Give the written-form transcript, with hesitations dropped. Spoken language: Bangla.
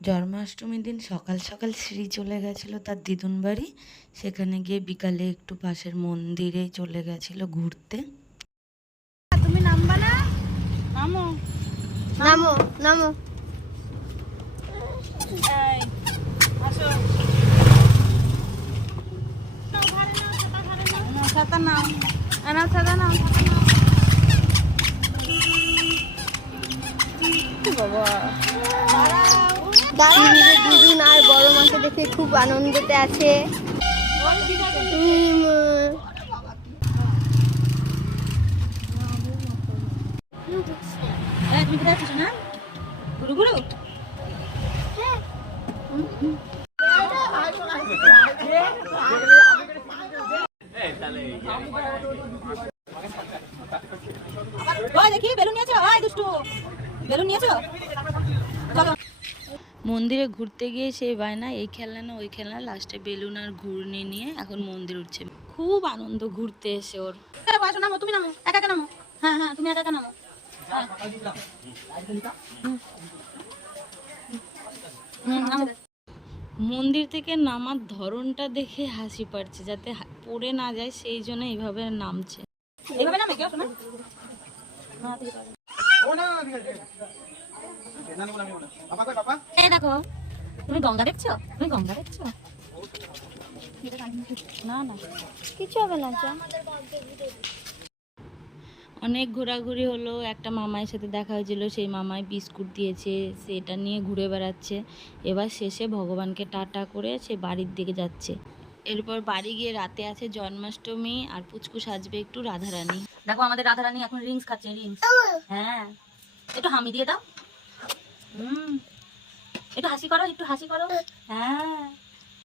জন্মাষ্টমীর দিন সকাল সকাল শ্রী চলে গেছিলো তার দিদুন বাড়ি। সেখানে গিয়ে বিকালে একটু পাশের মন্দিরে চলে গেছিলো ঘুরতে। তুমি নামবা না? নামো নামো নামো। এই আসো, ছাতা নাও, নাও ছাতা নাও। দিদুন আর বড় মাকে দেখে খুব আনন্দতে আছে। তুমি কোথায় আছো না? গুরু গুরু দেখি বেলুন নিয়েছো? দুষ্টু বেলুন নিয়েছো? চলো। মন্দিরে ঘুরতে গিয়ে সেই বায়না এই খেলনা না ওই খেলনা, লাস্টে বেলুন আর ঘুরনি নিয়ে এখন মন্দির উঠছে। খুব আনন্দ ঘুরতে এসে ওর। আসো, নামো, তুমি নামো, একা একা নামো। হ্যাঁ হ্যাঁ, তুমি একা একা নামো। মন্দির থেকে নামার ধরনটা দেখে হাসি পাচ্ছে, যাতে পড়ে না যায় সেই জন্য এইভাবে নামছে। এইভাবে নামে কেউ শোনা? দেখো, তুমি গঙ্গা দেখছো? তুমি গঙ্গা দেখছো? না না, কিছু হবে না। অনেক ঘোরাঘুরি হলো। একটা মামায়ের সাথে দেখা হয়েছিল, সেই মামাই বিস্কুট দিয়েছে, সেটা নিয়ে ঘুরে বেড়াচ্ছে। এবার শেষে ভগবানকে টাটা করে সে বাড়ির দিকে যাচ্ছে। এরপর বাড়ি গিয়ে রাতে আছে জন্মাষ্টমী, আর পুচকু সাজবে একটু রাধারানী। দেখো আমাদের রাধারানী এখন রিংস খাচ্ছে, রিংস। হ্যাঁ, একটু হামি দিয়ে দাও। একটু হাসি করো, একটু হাসি করো। হ্যাঁ,